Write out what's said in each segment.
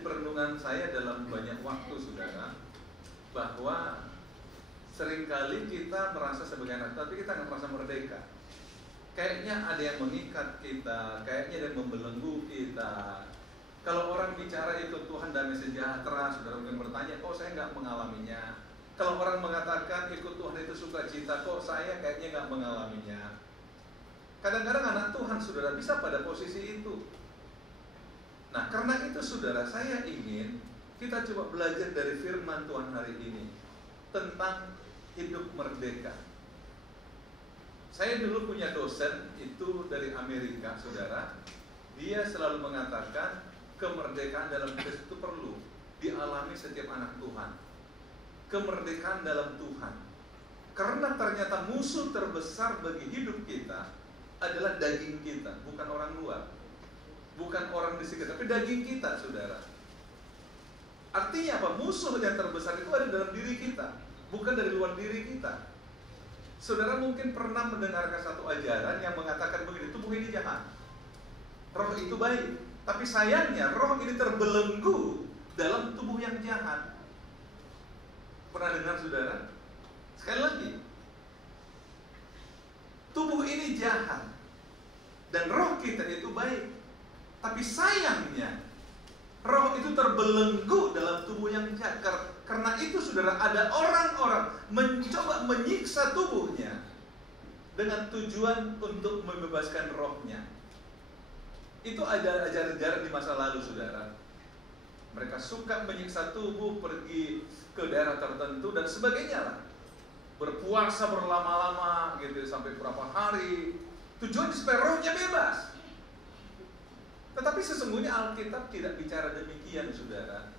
menjadi perenungan saya dalam banyak waktu, saudara, bahwa seringkali kita merasa sebagai anak, tapi kita nggak merasa merdeka. Kayaknya ada yang mengikat kita, kayaknya ada yang membelenggu kita. Kalau orang bicara itu Tuhan damai sejahtera, saudara mungkin bertanya, kok saya nggak mengalaminya? Kalau orang mengatakan ikut Tuhan itu sukacita, kok saya kayaknya nggak mengalaminya? Kadang-kadang anak Tuhan, saudara, bisa pada posisi itu. Nah, karena itu, saudara, saya ingin kita coba belajar dari firman Tuhan hari ini tentang hidup merdeka. Saya dulu punya dosen itu dari Amerika, saudara. Dia selalu mengatakan kemerdekaan dalam Kristus itu perlu dialami setiap anak Tuhan. Kemerdekaan dalam Tuhan. Karena ternyata musuh terbesar bagi hidup kita adalah daging kita, bukan orang luar. Bukan orang di sekitar, tapi daging kita, saudara. Artinya apa? Musuh yang terbesar itu ada dalam diri kita, bukan dari luar diri kita. Saudara mungkin pernah mendengarkan satu ajaran yang mengatakan begini, tubuh ini jahat, roh itu baik. Tapi sayangnya roh ini terbelenggu dalam tubuh yang jahat. Pernah dengar, saudara? Sekali lagi, tubuh ini jahat dan roh kita itu baik. Tapi sayangnya roh itu terbelenggu dalam tubuh yang jahat. Karena itu, saudara, ada orang-orang mencoba menyiksa tubuhnya dengan tujuan untuk membebaskan rohnya. Itu ajaran-ajaran di masa lalu, saudara. Mereka suka menyiksa tubuh, pergi ke daerah tertentu dan sebagainya lah. Berpuasa berlama-lama gitu sampai berapa hari. Tujuan supaya rohnya bebas. Tetapi sesungguhnya Alkitab tidak bicara demikian, saudara.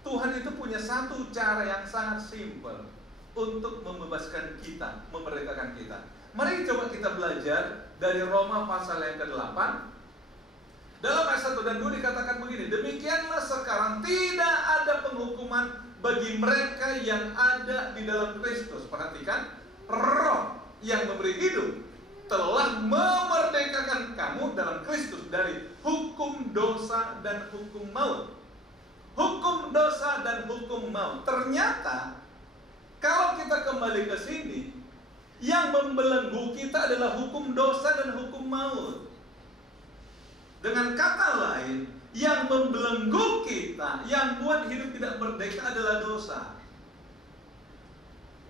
Tuhan itu punya satu cara yang sangat simpel untuk membebaskan kita, memerdekakan kita. Mari coba kita belajar dari Roma pasal yang ke-8. Dalam ayat 1 dan 2 dikatakan begini, demikianlah sekarang tidak ada penghukuman bagi mereka yang ada di dalam Kristus. Perhatikan, roh yang memberi hidup telah memerdekakan kamu dalam Kristus dari hukum dosa dan hukum maut. Hukum dosa dan hukum maut. Ternyata kalau kita kembali ke sini, yang membelenggu kita adalah hukum dosa dan hukum maut. Dengan kata lain, yang membelenggu kita, yang buat hidup tidak merdeka adalah dosa.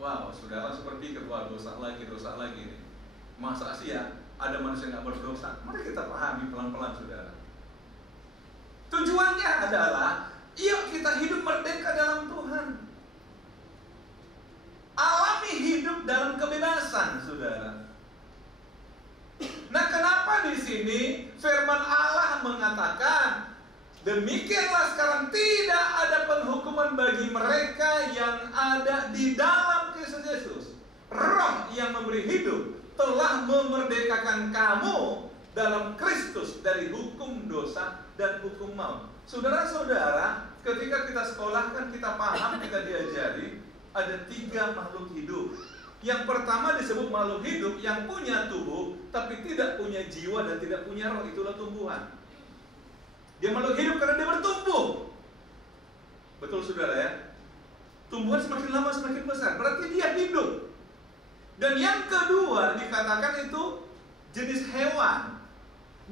Wow, saudara berpikir, wah dosa lagi nih. Masa sih ya ada manusia yang gak berdosa? Mari kita pahami pelan-pelan, saudara. Tujuannya adalah yuk kita hidup merdeka dalam Tuhan. Alami hidup dalam kebebasan, saudara. Nah, kenapa di sini firman Allah mengatakan demikianlah sekarang tidak ada penghukuman bagi mereka yang ada di dalam Kristus Yesus. Roh yang memberi hidup telah memerdekakan kamu dalam Kristus dari hukum dosa dan hukum maut. Saudara-saudara, ketika kita sekolah kan kita paham, kita diajari ada 3 makhluk hidup. Yang pertama disebut makhluk hidup yang punya tubuh tapi tidak punya jiwa dan tidak punya roh, itulah tumbuhan. Dia makhluk hidup karena dia bertumbuh. Betul, saudara ya? Tumbuhan semakin lama semakin besar, berarti dia hidup. Dan yang kedua dikatakan itu jenis hewan.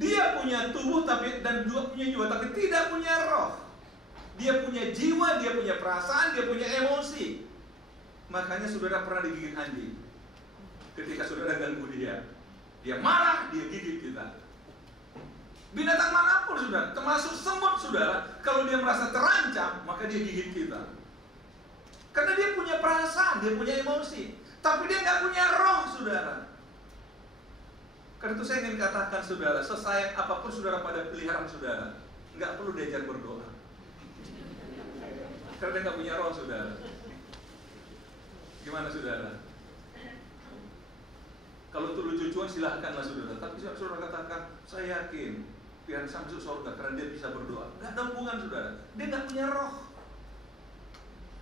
Dia punya tubuh dan juga punya jiwa tapi tidak punya roh. Dia punya jiwa, dia punya perasaan, dia punya emosi. Makanya saudara pernah digigit anjing. Ketika saudara ganggu dia marah, dia gigit kita. Binatang manapun, saudara, termasuk semut, saudara, kalau dia merasa terancam, maka dia gigit kita. Karena dia punya perasaan, dia punya emosi. Tapi dia nggak punya roh, saudara. Karena itu saya ingin katakan, saudara, sesayang apapun saudara pada peliharaan saudara, nggak perlu diajar berdoa. Karena dia nggak punya roh, saudara. Gimana, saudara? Kalau itu lucu-lucuan silahkanlah, saudara. Tapi saudara katakan, saya yakin biar masuk surga karena dia bisa berdoa. Nggak ada hubungan, saudara. Dia nggak punya roh.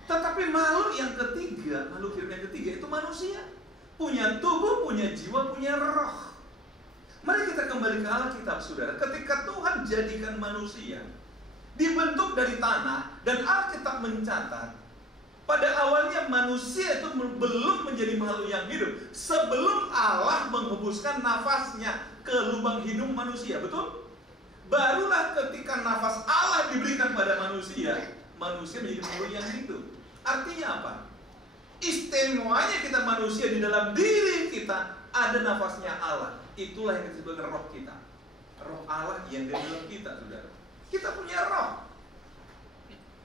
Tetapi makhluk yang ketiga, makhluk hidup yang ketiga itu manusia. Punya tubuh, punya jiwa, punya roh. Mari kita kembali ke Alkitab, saudara. Ketika Tuhan jadikan manusia, dibentuk dari tanah, dan Alkitab mencatat pada awalnya manusia itu belum menjadi makhluk yang hidup sebelum Allah menghembuskan nafasnya ke lubang hidung manusia, betul? Barulah ketika nafas Allah diberikan pada manusia, manusia menjadi makhluk yang hidup. Artinya apa? Istimewanya kita manusia, di dalam diri kita ada nafasnya Allah. Itulah yang disebut roh kita. Roh Allah yang di dalam kita, saudara. Kita punya roh.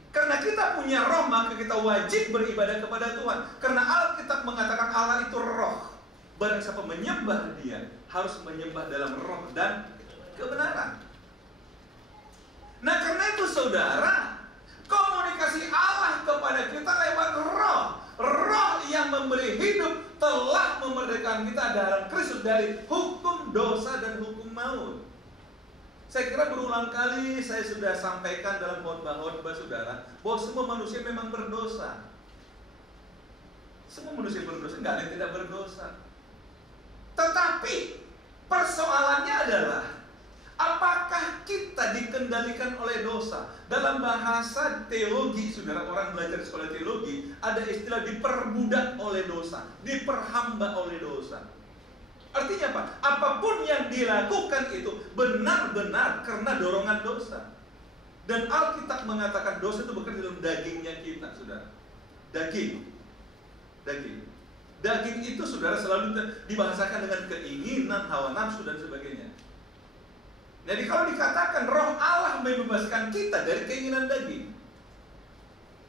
Karena kita punya roh, maka kita wajib beribadah kepada Tuhan. Karena Alkitab mengatakan Allah itu roh. Barang siapa menyembah Dia, harus menyembah dalam roh dan kebenaran. Nah, karena itu saudara, komunikasi Allah kepada kita lewat roh. Roh yang memberi hidup telah memerdekakan kita dalam Kristus dari hukum dosa dan hukum maut. Saya kira berulang kali saya sudah sampaikan dalam khotbah-khotbah saudara, bahwa semua manusia memang berdosa. Semua manusia berdosa, nggak ada yang tidak berdosa. Tetapi persoalannya adalah, apakah kita dikendalikan oleh dosa? Dalam bahasa teologi, saudara, orang belajar di sekolah teologi, ada istilah diperbudak oleh dosa, diperhamba oleh dosa. Artinya apa? Apapun yang dilakukan itu benar-benar karena dorongan dosa. Dan Alkitab mengatakan dosa itu bekerja dalam dagingnya kita, saudara. Daging. Daging itu, saudara, selalu dibahasakan dengan keinginan, hawa nafsu, dan sebagainya. Jadi kalau dikatakan roh Allah membebaskan kita dari keinginan daging.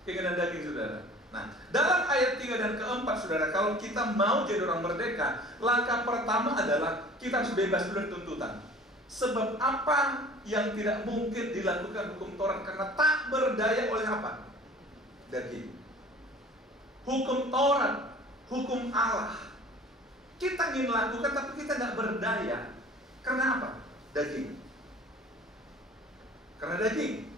Keinginan daging, saudara. Nah, dalam ayat 3 dan keempat, saudara, kalau kita mau jadi orang merdeka, langkah pertama adalah kita harus bebas dari tuntutan. Sebab apa yang tidak mungkin dilakukan hukum Taurat karena tak berdaya oleh apa? Daging. Hukum Taurat, hukum Allah, kita ingin lakukan tapi kita nggak berdaya. Karena apa? Daging. Karena daging.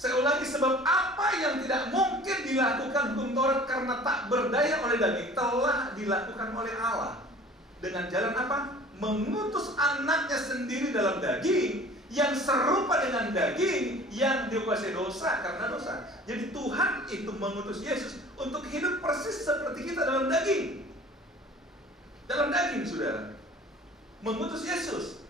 Saya ulangi, sebab apa yang tidak mungkin dilakukan hukum Taurat karena tak berdaya oleh daging telah dilakukan oleh Allah. Dengan jalan apa? Mengutus anaknya sendiri dalam daging, yang serupa dengan daging, yang dikuasai dosa karena dosa. Jadi Tuhan itu mengutus Yesus untuk hidup persis seperti kita dalam daging. Dalam daging, saudara. Mengutus Yesus.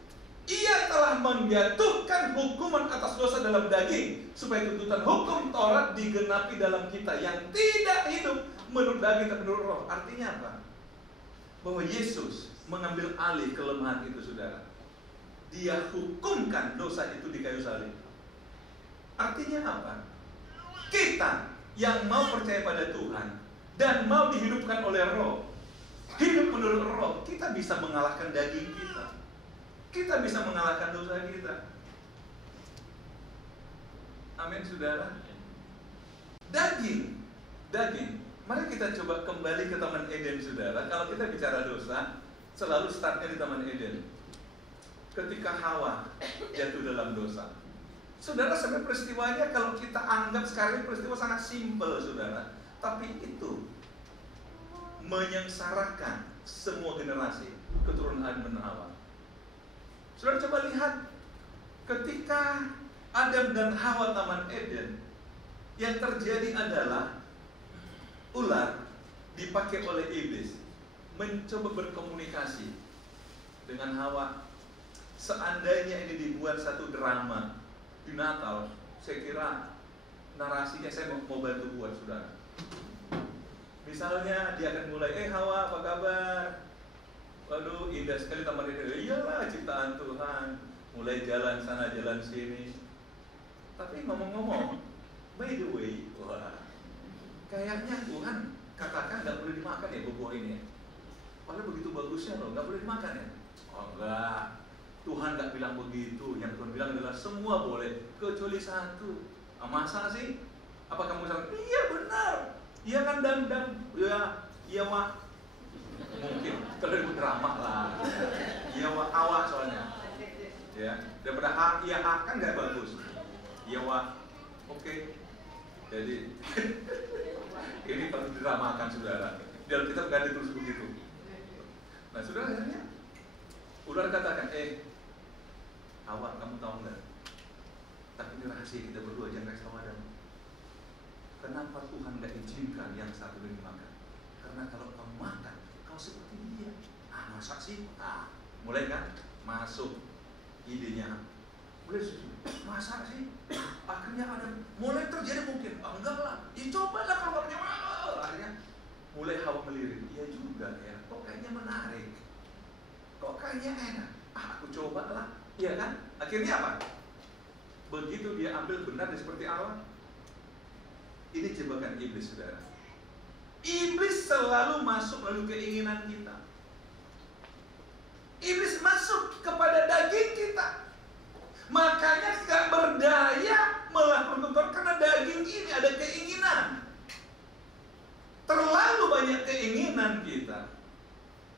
Ia telah menjatuhkan hukuman atas dosa dalam daging, supaya tuntutan hukum Taurat digenapi dalam kita yang tidak hidup menurut daging tapi menurut roh. Artinya apa? Bahwa Yesus mengambil alih kelemahan itu, saudara. Dia hukumkan dosa itu di kayu salib. Artinya apa? Kita yang mau percaya pada Tuhan dan mau dihidupkan oleh roh, hidup menurut roh, kita bisa mengalahkan daging kita. Kita bisa mengalahkan dosa kita. Amin, saudara. Daging. Mari kita coba kembali ke Taman Eden, saudara. Kalau kita bicara dosa, selalu startnya di Taman Eden. Ketika Hawa jatuh dalam dosa. Saudara, sampai peristiwanya kalau kita anggap sekarang ini peristiwa sangat simpel, saudara. Tapi itu menyengsarakan semua generasi keturunan Adam dan Hawa. Saudara, coba lihat ketika Adam dan Hawa Taman Eden, yang terjadi adalah ular dipakai oleh iblis mencoba berkomunikasi dengan Hawa. Seandainya ini dibuat satu drama di Natal, saya kira narasinya saya mau bantu buat, saudara. Misalnya dia akan mulai, Hawa, apa kabar? Waduh, indah sekali Taman Eden. Iyalah, ciptaan Tuhan. Mulai jalan sana, jalan sini. Tapi ngomong-ngomong, by the way, wah, kayaknya Tuhan katakan nggak boleh dimakan ya buah ini. Padahal begitu bagusnya loh, nggak boleh dimakan ya. Oh enggak, Tuhan nggak bilang begitu. Yang Tuhan bilang adalah semua boleh, kecuali satu. Masa sih? Apa kamu salah? Iya benar. Iya kan, dan iya mak. Mungkin kalau itu drama lah. Iya wak, awak soalnya. Ya, daripada iya kan nggak bagus. Iya wak, oke. Jadi ini perlu didramakan, saudara. Dalam kita nggak ditulis begitu. Nah, saudara, akhirnya ular katakan, awak, kamu tahu nggak? Tapi ini rahasia kita berdua, jangan kasih tahu Adam. Kenapa Tuhan gak izinkan yang satu ini makan? Karena kalau kamu makan, kau seperti dia. Masa sih? Mulai kan? Masuk idenya. Mulai masa sih? Akhirnya ada mulai terjadi mungkin. Enggak lah, ya cobalah kalau kamu mau. Akhirnya mulai Hawa melirik. Iya juga ya, kok kayaknya menarik. Kok kayaknya enak. Aku cobalah. Iya kan? Akhirnya apa? Begitu dia ambil benar seperti Allah. Ini jebakan iblis, saudara. Iblis selalu masuk lalu keinginan kita. Iblis masuk kepada daging kita. Makanya gak berdaya melakukan kotor karena daging ini ada keinginan. Terlalu banyak keinginan kita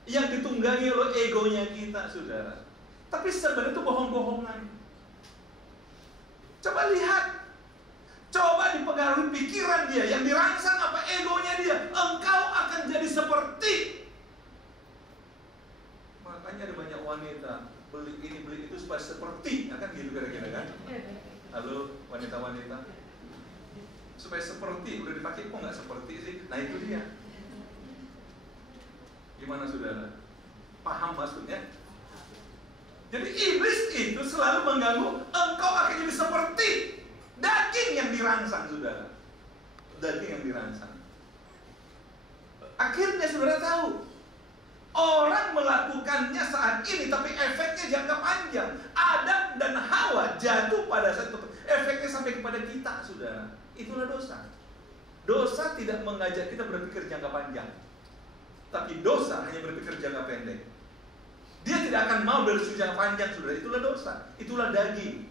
yang ditunggangi oleh egonya kita, saudara. Tapi sebenarnya itu bohong-bohongan. Coba lihat. Coba dipengaruhi pikiran dia, yang dirangsang apa egonya dia. Engkau akan jadi seperti. Makanya ada banyak wanita beli ini beli itu supaya seperti, akan gitu kira-kira kan? Halo wanita-wanita, supaya seperti, udah dipakai kok nggak seperti sih? Nah itu dia. Gimana saudara? Paham maksudnya? Jadi iblis itu selalu mengganggu. Engkau akan jadi seperti daging yang dirangsang, saudara. Daging yang dirangsang. Akhirnya saudara tahu, orang melakukannya saat ini, tapi efeknya jangka panjang. Adam dan Hawa jatuh pada saat itu. Efeknya sampai kepada kita, saudara. Itulah dosa. Dosa tidak mengajak kita berpikir jangka panjang, tapi dosa hanya berpikir jangka pendek. Dia tidak akan mau berdiskusi jangka panjang, saudara. Itulah dosa. Itulah daging.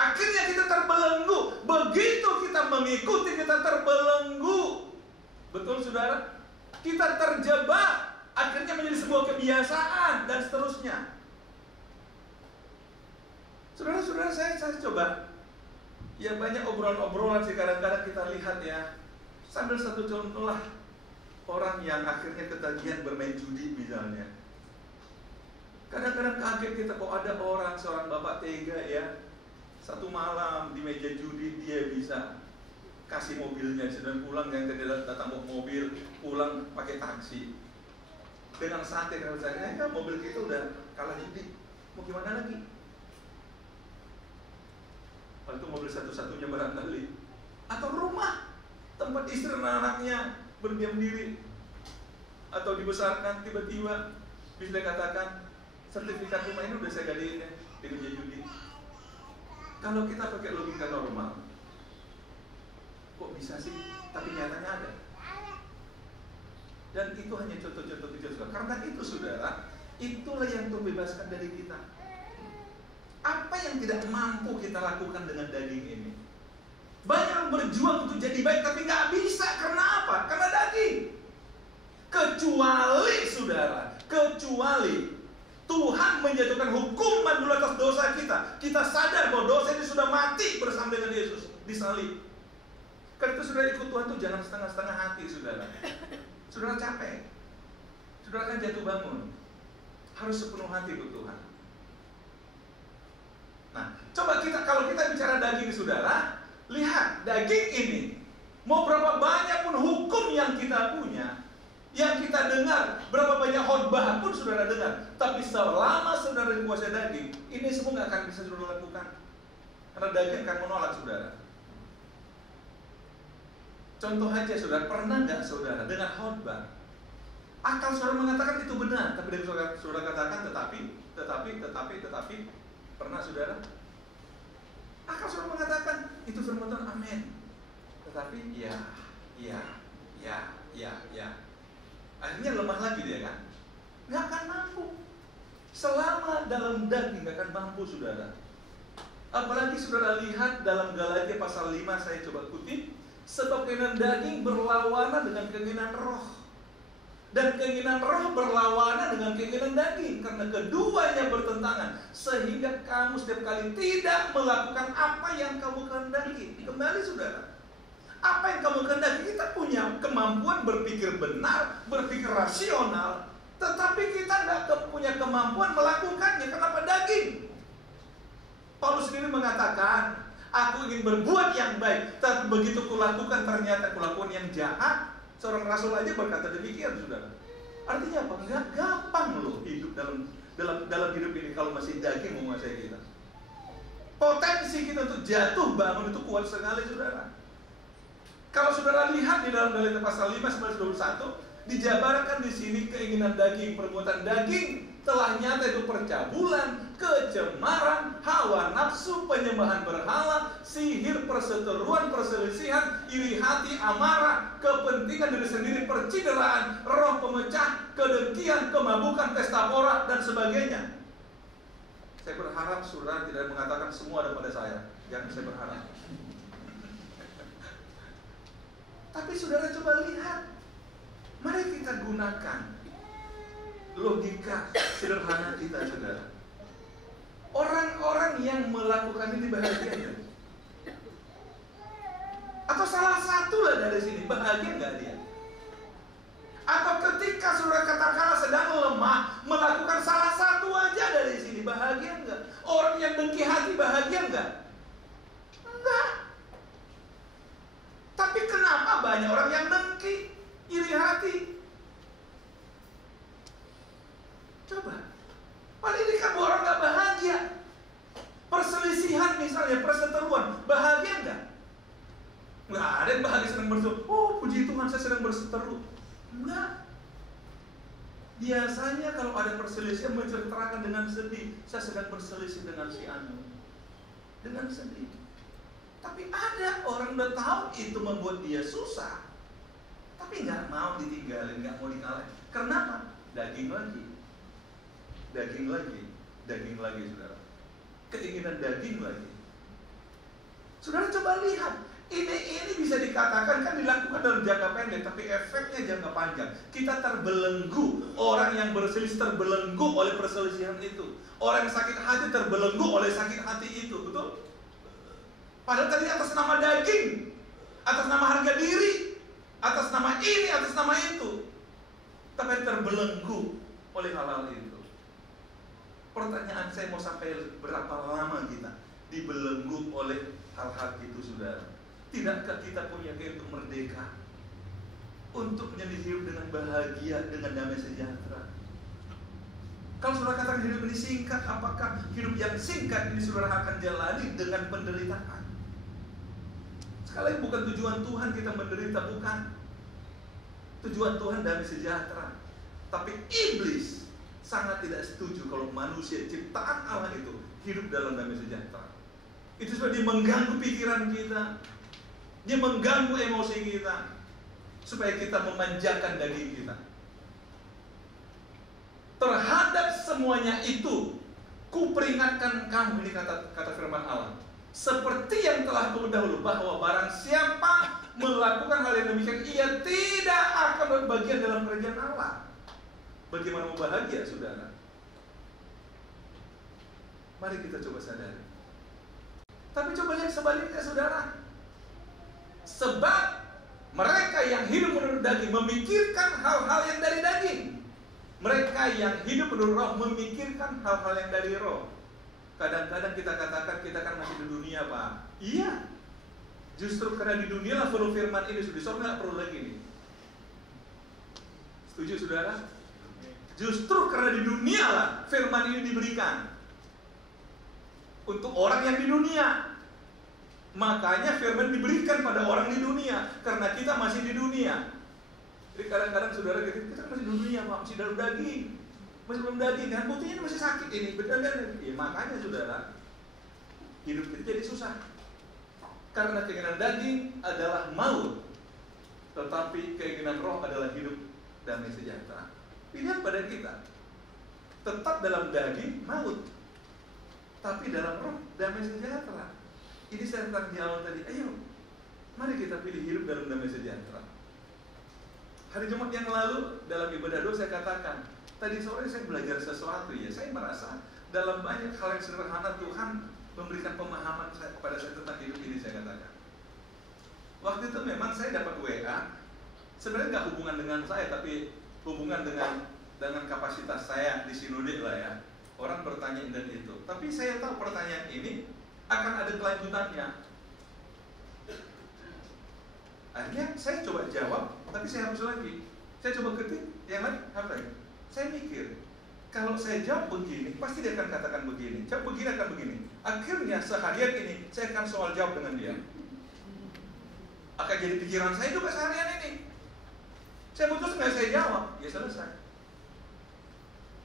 Akhirnya kita terbelenggu. Begitu kita mengikuti, kita terbelenggu. Betul, saudara? Kita terjebak, akhirnya menjadi sebuah kebiasaan dan seterusnya. Saudara-saudara, saya coba. Ya banyak obrolan-obrolan sih kadang-kadang kita lihat ya. Sambil satu contoh lah, orang yang akhirnya ketagihan bermain judi misalnya. Kadang-kadang kaget kita kok ada orang, seorang bapak tega ya, satu malam di meja judi dia bisa kasih mobilnya, sedang pulang yang tidak datang mobil, pulang pakai taksi dengan santai. Kalau saya kan mobil kita udah kalah judi, mau gimana lagi? Kalau itu mobil satu-satunya barangkali, atau rumah tempat istri dan anaknya berdiam diri atau dibesarkan, tiba-tiba bisa dikatakan sertifikat rumah ini udah saya gadiin ya di meja judi. Kalau kita pakai logika normal, kok bisa sih? Tapi nyatanya ada. Dan itu hanya contoh-contoh kecil, saudara. Karena itu, saudara, itulah yang membebaskan dari kita. Apa yang tidak mampu kita lakukan dengan daging ini? Banyak yang berjuang untuk jadi baik, tapi nggak bisa. Karena apa? Karena daging. Kecuali, saudara, kecuali Tuhan menjatuhkan hukuman dulu atas dosa kita. Kita sadar bahwa dosa ini sudah mati bersama dengan Yesus di salib. Karena itu saudara ikut Tuhan itu jangan setengah-setengah hati, saudara. Saudara capek, saudara akan jatuh bangun. Harus sepenuh hati ikut Tuhan. Nah, coba kalau kita bicara daging, saudara, lihat daging ini. Mau berapa banyak pun hukum yang kita punya, yang kita dengar, berapa banyak khotbah pun saudara dengar, tapi selama saudara dikuasai daging, ini semua nggak akan bisa saudara lakukan. Karena daging akan menolak saudara. Contoh aja, saudara, pernah nggak saudara dengar khotbah, akal saudara mengatakan itu benar, tapi dari saudara katakan tetapi, pernah saudara? Akal saudara mengatakan itu firman Tuhan, amin. Tetapi ya. Akhirnya lemah lagi dia kan? Nggak akan mampu. Selama dalam daging nggak akan mampu, saudara. Apalagi saudara lihat dalam Galatia pasal 5, saya coba kutip. Sebab keinginan daging berlawanan dengan keinginan roh, dan keinginan roh berlawanan dengan keinginan daging, karena keduanya bertentangan, sehingga kamu setiap kali tidak melakukan apa yang kamu kehendaki. Kembali, saudara, apa yang kamu kehendaki? Kita punya kemampuan berpikir benar, berpikir rasional, tetapi kita tidak punya kemampuan melakukannya. Kenapa? Daging. Paulus sendiri mengatakan, aku ingin berbuat yang baik, tapi begitu kulakukan ternyata kulakukan yang jahat. Seorang rasul aja berkata demikian, saudara. Artinya apa? Enggak gampang loh hidup dalam hidup ini kalau masih daging menguasai kita. Potensi kita untuk jatuh bangun itu kuat sekali, saudara. Kalau saudara lihat di dalam Galatia pasal 5 sampai 21, dijabarkan di sini keinginan daging, perbuatan daging telah nyata itu percabulan, kecemaran, hawa nafsu, penyembahan berhala, sihir, perseteruan, perselisihan, iri hati, amarah, kepentingan diri sendiri, percideraan, roh pemecah, kedengkian, kemabukan, pesta pora, dan sebagainya. Saya berharap saudara tidak mengatakan semua ada pada saya. Jangan, saya berharap. Tapi saudara coba lihat, mari kita gunakan logika sederhana kita, saudara. Orang-orang yang melakukan ini bahagia nggak? Atau salah satu lah dari sini, bahagia nggak dia? Atau ketika saudara katakanlah sedang lemah, melakukan salah satu aja dari sini, bahagia nggak? Orang yang dengki hati bahagia nggak? Enggak. Tapi kenapa banyak orang yang dengki, iri hati? Coba, paling ini kan orang nggak bahagia. Perselisihan misalnya, perseteruan, bahagia nggak? Nggak ada yang bahagia sedang berseteru. Oh, puji Tuhan saya sedang berseteru. Enggak. Biasanya kalau ada perselisihan menceritakan dengan sedih, saya sedang berselisih dengan si anu, dengan sedih. Tapi ada orang udah tahu itu membuat dia susah, tapi nggak mau ditinggalin, nggak mau dikalahin. Kenapa? Daging lagi. Daging lagi, saudara. Keinginan daging lagi. Saudara coba lihat, ini bisa dikatakan kan dilakukan dalam jangka pendek, tapi efeknya jangka panjang. Kita terbelenggu, orang yang berselisih terbelenggu oleh perselisihan itu. Orang yang sakit hati terbelenggu oleh sakit hati itu, betul? Padahal tadi atas nama daging, atas nama harga diri, atas nama ini, atas nama itu, tapi terbelenggu oleh hal-hal itu. Pertanyaan saya, mau sampai berapa lama kita dibelenggu oleh hal-hal itu, saudara? Tidakkah kita punya keinginan untuk merdeka, untuk menjadi hidup dengan bahagia, dengan damai sejahtera? Kalau saudara katakan hidup ini singkat, apakah hidup yang singkat ini saudara akan jalani dengan penderitaan? Sekali lagi, bukan tujuan Tuhan kita menderita, bukan. Tujuan Tuhan damai sejahtera. Tapi iblis sangat tidak setuju kalau manusia ciptaan Allah itu hidup dalam damai sejahtera. Itu sebab dia mengganggu pikiran kita, dia mengganggu emosi kita, supaya kita memanjakan daging kita. Terhadap semuanya itu, kuperingatkan kamu, ini kata firman Allah, seperti yang telah dahulu, bahwa barang siapa melakukan hal yang demikian, ia tidak akan berbagian dalam kerajaan Allah. Bagaimana mau bahagia, saudara? Mari kita coba sadari. Tapi coba lihat sebaliknya, saudara. Sebab mereka yang hidup menurut daging memikirkan hal-hal yang dari daging. Mereka yang hidup menurut roh memikirkan hal-hal yang dari roh. Kadang-kadang kita katakan kita kan masih di dunia, Pak. Iya. Justru karena di dunia lah perlu firman ini, di sorga nggak perlu lagi nih. Setuju, saudara? Justru karena di dunia lah firman ini diberikan untuk orang yang di dunia. Makanya firman diberikan pada orang di dunia, karena kita masih di dunia. Jadi kadang-kadang saudara kita masih di dunia, Pak, masih dalam daging, masih belum daging kan, buktinya masih sakit ini, benar kan? Ya, makanya saudara, hidup kita jadi susah. Karena keinginan daging adalah maut, tetapi keinginan roh adalah hidup damai sejahtera. Pilihan pada kita, tetap dalam daging maut, tapi dalam roh damai sejahtera. Ini saya tentang di awal tadi. Ayo, mari kita pilih hidup dalam damai sejahtera. Hari Jumat yang lalu dalam ibadah doa saya katakan, tadi sore saya belajar sesuatu ya. Saya merasa dalam banyak hal yang sederhana Tuhan memberikan pemahaman kepada saya tentang hidup ini, saya katakan. Waktu itu memang saya dapat WA. Sebenarnya nggak hubungan dengan saya, tapi hubungan dengan kapasitas saya di sinode lah ya. Orang bertanya dan itu. Tapi saya tahu pertanyaan ini akan ada kelanjutannya. Akhirnya saya coba jawab, tapi saya hapus lagi. Saya coba ketik, yang lain hapus lagi. Saya mikir, kalau saya jawab begini, pasti dia akan katakan begini. Jawab begini akan begini. Akhirnya seharian ini, saya akan soal jawab dengan dia. Akan jadi pikiran saya juga seharian ini. Saya putus nggak saya jawab, ya selesai.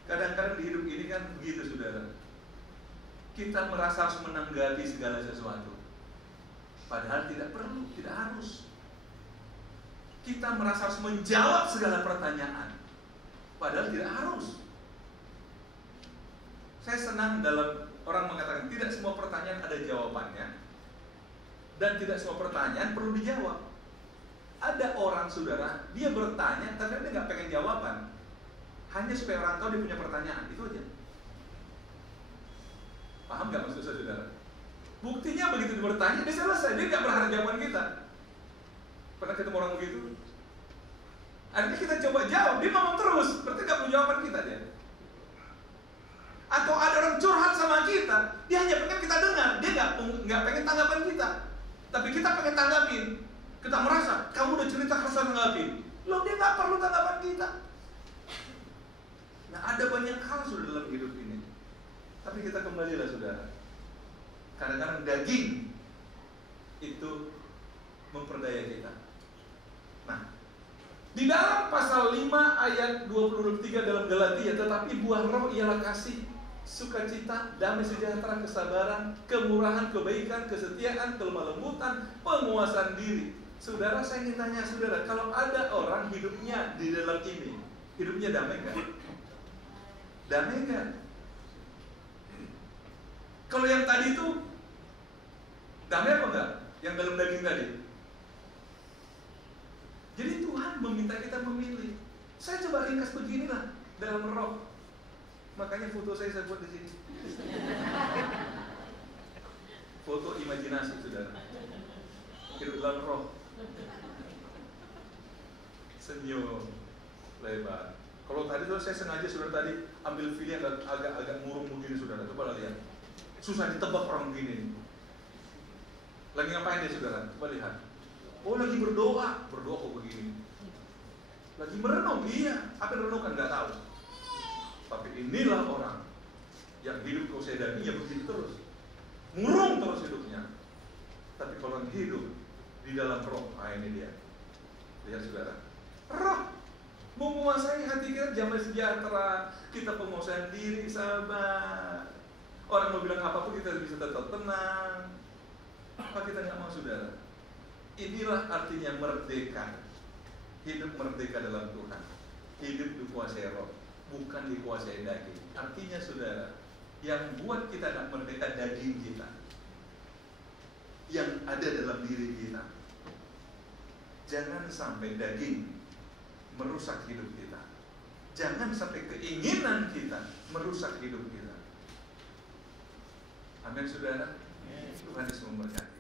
Kadang-kadang di hidup ini kan begitu, saudara. Kita merasa harus menanggapi segala sesuatu, padahal tidak perlu, tidak harus. Kita merasa harus menjawab segala pertanyaan, padahal tidak harus. Saya senang dalam orang mengatakan tidak semua pertanyaan ada jawabannya, dan tidak semua pertanyaan perlu dijawab. Ada orang, saudara, dia bertanya tapi dia nggak pengen jawaban, hanya supaya orang tahu dia punya pertanyaan, itu aja. Paham nggak maksud saya, saudara? Buktinya begitu dia bertanya, dia selesai, dia nggak berharap jawaban kita. Pernah ketemu orang begitu? Akhirnya kita coba jawab, dia ngomong terus, berarti nggak perlu jawaban kita dia. Atau ada orang curhat sama kita, dia hanya pengen kita dengar, dia nggak pengen tanggapan kita, tapi kita pengen tanggapin. Kita merasa kamu udah cerita harus tanggapin, loh dia nggak perlu tanggapan kita. Nah, ada banyak hal sudah dalam hidup ini. Tapi kita kembalilah, saudara. Kadang-kadang daging itu memperdaya kita. Nah, di dalam pasal 5 ayat 23 dalam Galatia, tetapi buah roh ialah kasih, sukacita, damai sejahtera, kesabaran, kemurahan, kebaikan, kesetiaan, kelemah lembutan, penguasaan diri. Saudara, saya ingin tanya saudara, kalau ada orang hidupnya di dalam ini, hidupnya damai nggak? Damai nggak? Kalau yang tadi itu damai apa enggak? Yang dalam daging tadi. Jadi Tuhan meminta kita memilih. Saya coba ringkas beginilah dalam roh. Makanya foto saya buat di sini. Foto imajinasi, saudara. Hidup dalam roh. Senyum lebar. Kalau tadi tuh saya sengaja, saudara, tadi ambil video yang agak murung begini, saudara. Coba lihat. Susah ditebak orang begini. Lagi ngapain dia, saudara? Coba lihat. Oh, lagi berdoa. Berdoa kok begini. Lagi merenung. Iya. Apa yang renungkan? Nggak tahu. Tapi inilah orang yang hidup kalau saya dan dia begitu terus. Murung terus hidupnya. Tapi kalau hidup di dalam roh, ini dia. Lihat, saudara. Roh menguasai hati kita, damai sejahtera, kita penguasaan diri, sabar. Orang mau bilang apapun kita bisa tetap tenang. Apa kita nggak mau, saudara? Inilah artinya merdeka. Hidup merdeka dalam Tuhan. Hidup dikuasai roh, bukan dikuasai daging. Artinya, saudara, yang buat kita nggak merdeka daging kita, yang ada dalam diri kita. Jangan sampai daging merusak hidup kita. Jangan sampai keinginan kita merusak hidup kita. Amin, saudara. Tuhan Yesus memberkati.